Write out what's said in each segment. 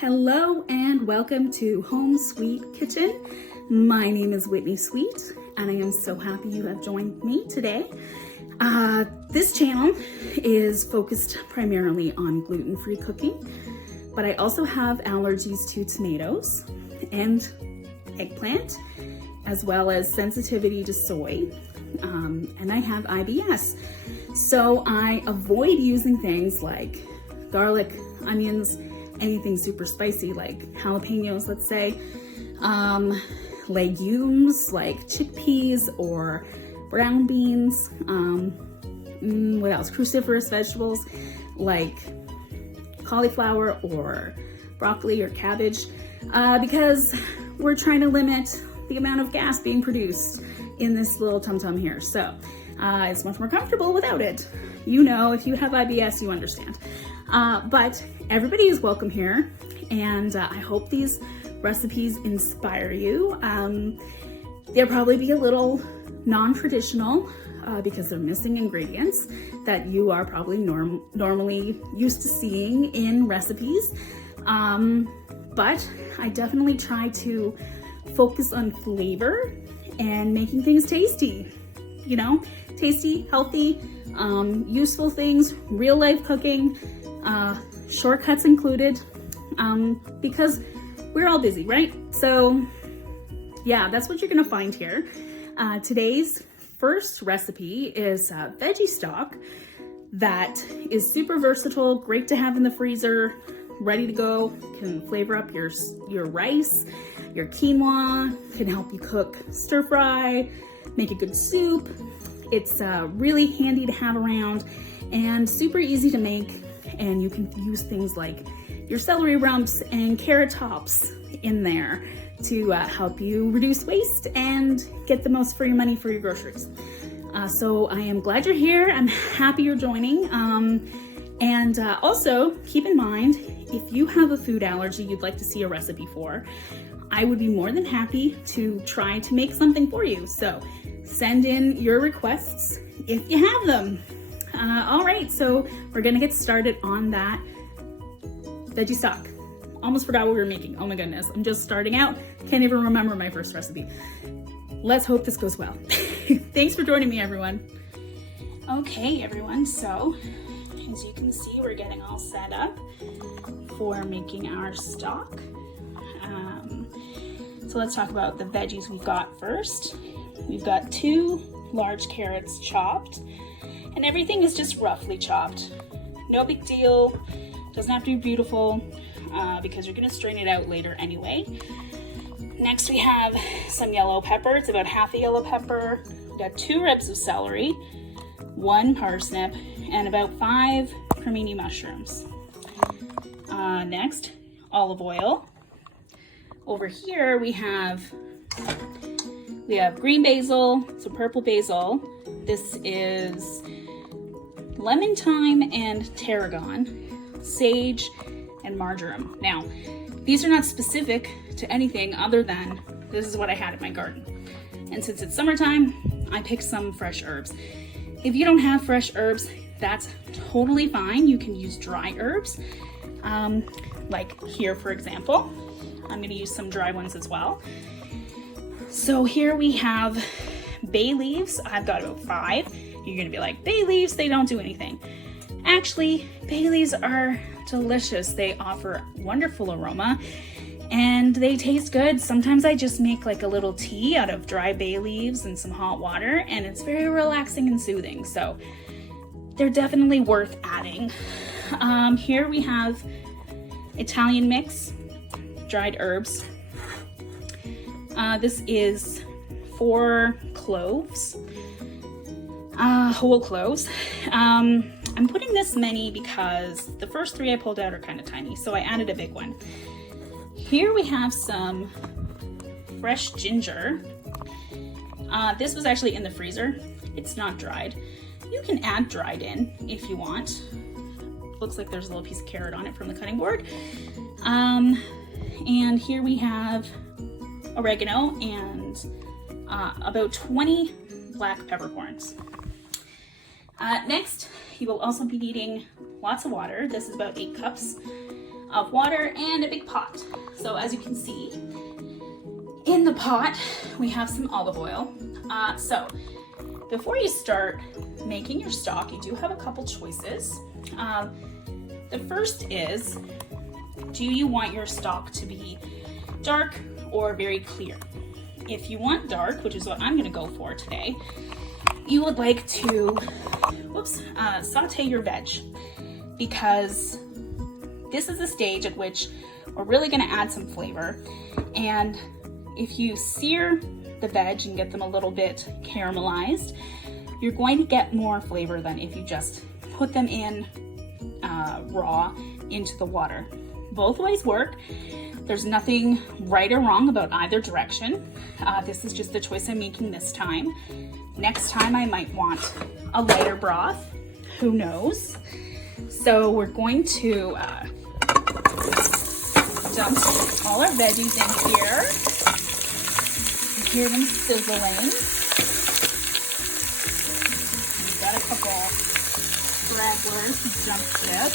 Hello and welcome to Home Sweet Kitchen. My name is Whitney Sweet and I am so happy you have joined me today. This channel is focused primarily on gluten-free cooking, but I also have allergies to tomatoes and eggplant, as well as sensitivity to soy, and I have IBS. So I avoid using things like garlic, onions, anything super spicy like jalapenos, let's say, legumes like chickpeas or brown beans, what else? Cruciferous vegetables like cauliflower or broccoli or cabbage, because we're trying to limit the amount of gas being produced in this little tum-tum here. So it's much more comfortable without it. You know, if you have IBS, you understand. But everybody is welcome here, and I hope these recipes inspire you. They'll probably be a little non-traditional because they're missing ingredients that you are probably normally used to seeing in recipes. But I definitely try to focus on flavor and making things tasty. You know, tasty, healthy, useful things, real life cooking, shortcuts included, because we're all busy, right? So yeah, that's what you're gonna find here. Today's first recipe is veggie stock that is super versatile, great to have in the freezer, ready to go, can flavor up your rice, your quinoa, can help you cook stir fry, make a good soup. It's really handy to have around and super easy to make, and you can use things like your celery rumps and carrot tops in there to help you reduce waste and get the most for your money for your groceries. So I am glad you're here. I'm happy you're joining. And also keep in mind, if you have a food allergy you'd like to see a recipe for, I would be more than happy to try to make something for you. So send in your requests if you have them. All right, so we're gonna get started on that veggie stock. Almost forgot what we were making. Oh my goodness, I'm just starting out. Can't even remember my first recipe. Let's hope this goes well. Thanks for joining me, everyone. Okay, everyone, so as you can see, we're getting all set up for making our stock. So let's talk about the veggies we've got first. We've got 2 large carrots chopped, and everything is just roughly chopped. No big deal, doesn't have to be beautiful because you're gonna strain it out later anyway. Next we have some yellow pepper, it's about half a yellow pepper. We've got 2 ribs of celery, 1 parsnip, and about 5 cremini mushrooms. Next, olive oil. Over here we have green basil, some purple basil. This is lemon thyme and tarragon, sage, and marjoram. Now, these are not specific to anything other than this is what I had in my garden. And since it's summertime, I picked some fresh herbs. If you don't have fresh herbs, that's totally fine. You can use dry herbs. Like here, for example, I'm gonna use some dry ones as well. So here we have bay leaves. I've got about 5. You're gonna be like, bay leaves, they don't do anything. Actually, bay leaves are delicious. They offer wonderful aroma and they taste good. Sometimes I just make like a little tea out of dry bay leaves and some hot water, and it's very relaxing and soothing. So they're definitely worth adding. Here we have Italian mix, dried herbs. This is 4 cloves, whole cloves. I'm putting this many because the first 3 I pulled out are kind of tiny, so I added a big one. Here we have some fresh ginger. This was actually in the freezer. It's not dried. You can add dried in if you want. Looks like there's a little piece of carrot on it from the cutting board. And here we have oregano and about 20 black peppercorns. Next, you will also be needing lots of water. This is about 8 cups. of water and a big pot. So as you can see, in the pot, we have some olive oil. So before you start making your stock, you do have a couple choices. The first is, do you want your stock to be dark or very clear? If you want dark, which is what I'm gonna go for today, you would like to, saute your veg, because this is the stage at which we're really gonna add some flavor. And if you sear the veg and get them a little bit caramelized, you're going to get more flavor than if you just put them in raw into the water. Both ways work. There's nothing right or wrong about either direction. This is just the choice I'm making this time. Next time I might want a lighter broth, who knows? So we're going to dump all our veggies in here. You hear them sizzling. We've got a couple stragglers who jumped ship.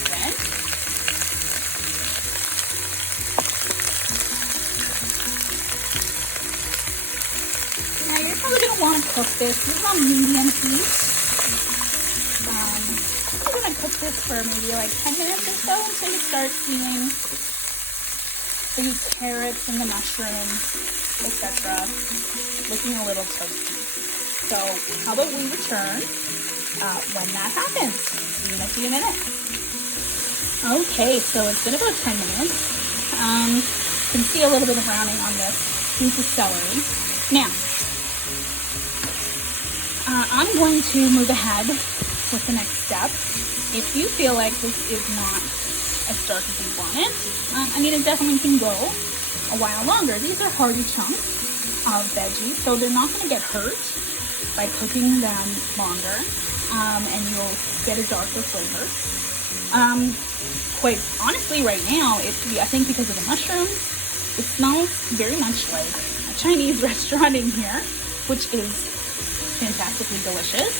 Okay. Now you're probably going to want to cook this. This is on medium heat. I'm going to cook this for maybe like 10 minutes or so until you start seeing the carrots and the mushrooms, etc., looking a little toasty. So how about we return when that happens? See you in a few minutes. Okay, so it's been about 10 minutes. You can see a little bit of browning on this piece of celery. Now, I'm going to move ahead with the next step. If you feel like this is not as dark as you want it, I mean, it definitely can go a while longer. These are hearty chunks of veggies, so they're not going to get hurt by cooking them longer, and you'll get a darker flavor. Quite honestly, right now, I think because of the mushrooms, it smells very much like a Chinese restaurant in here, which is fantastically delicious,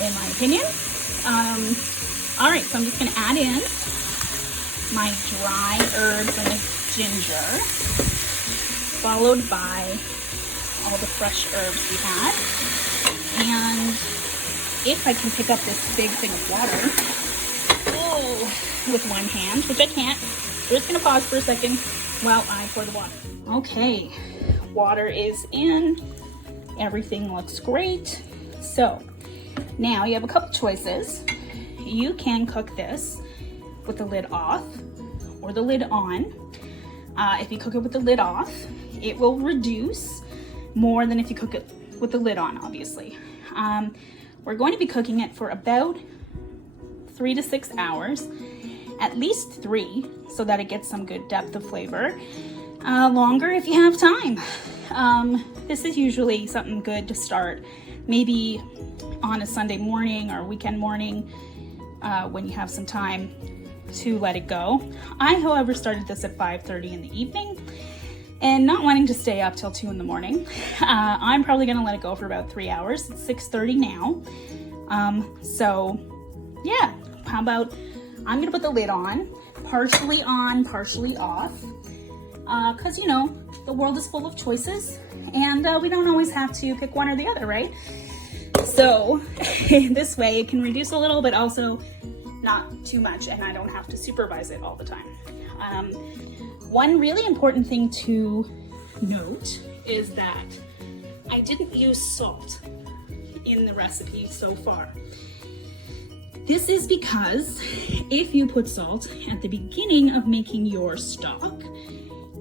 in my opinion. All right, so I'm just gonna add in my dry herbs and the ginger, followed by all the fresh herbs we had. And if I can pick up this big thing of water, with one hand, which I can't, we're just gonna pause for a second while I pour the water. Okay, water is in, everything looks great. So now you have a couple choices. You can cook this with the lid off or the lid on. If you cook it with the lid off, it will reduce more than if you cook it with the lid on, obviously. We're going to be cooking it for about 3 to 6 hours, at least 3, so that it gets some good depth of flavor. Longer if you have time. This is usually something good to start maybe on a Sunday morning or weekend morning, when you have some time to let it go. I, however, started this at 5:30 in the evening, and not wanting to stay up till 2 in the morning. I'm probably gonna let it go for about 3 hours. It's 6:30 now. So yeah, how about I'm gonna put the lid on, partially off, because you know, the world is full of choices, and we don't always have to pick one or the other, right? So this way it can reduce a little, but also not too much, and I don't have to supervise it all the time. One really important thing to note is that I didn't use salt in the recipe so far. This is because if you put salt at the beginning of making your stock,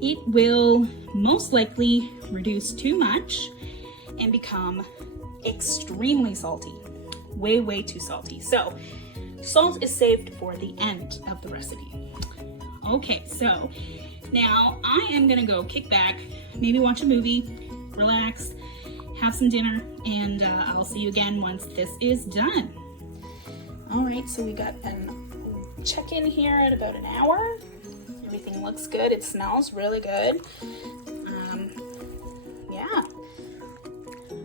it will most likely reduce too much and become extremely salty, way too salty. So salt is saved for the end of the recipe. Okay, so now I am gonna go kick back, maybe watch a movie, relax, have some dinner, and I'll see you again once this is done. All right, so we got a check-in here at about an hour. Everything looks good. It smells really good. Yeah,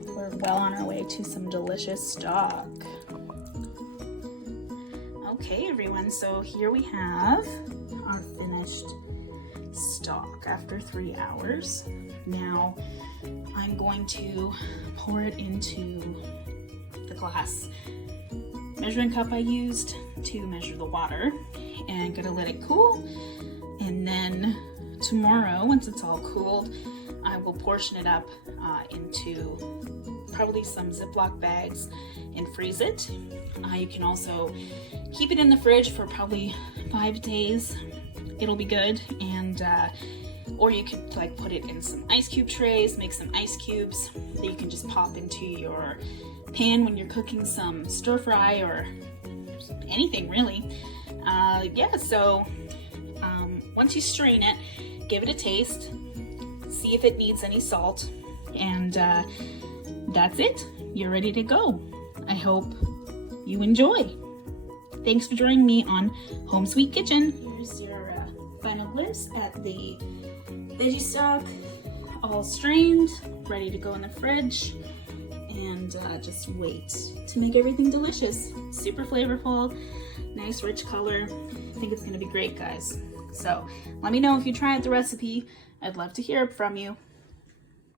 we're well on our way to some delicious stock. Okay everyone, so here we have our finished stock after 3 hours. Now I'm going to pour it into the glass measuring cup I used to measure the water, and gonna let it cool. And then tomorrow, once it's all cooled, I will portion it up into probably some Ziploc bags and freeze it. You can also keep it in the fridge for probably 5 days. It'll be good. And or you could like put it in some ice cube trays, make some ice cubes that you can just pop into your pan when you're cooking some stir fry or anything really. Yeah, so once you strain it, give it a taste, see if it needs any salt, and that's it. You're ready to go. I hope you enjoy. Thanks for joining me on Home Sweet Kitchen. Here's your final glimpse at the veggie stock, all strained, ready to go in the fridge, and just wait to make everything delicious. Super flavorful, nice rich color. I think it's gonna be great, guys. So let me know if you try out the recipe. I'd love to hear from you.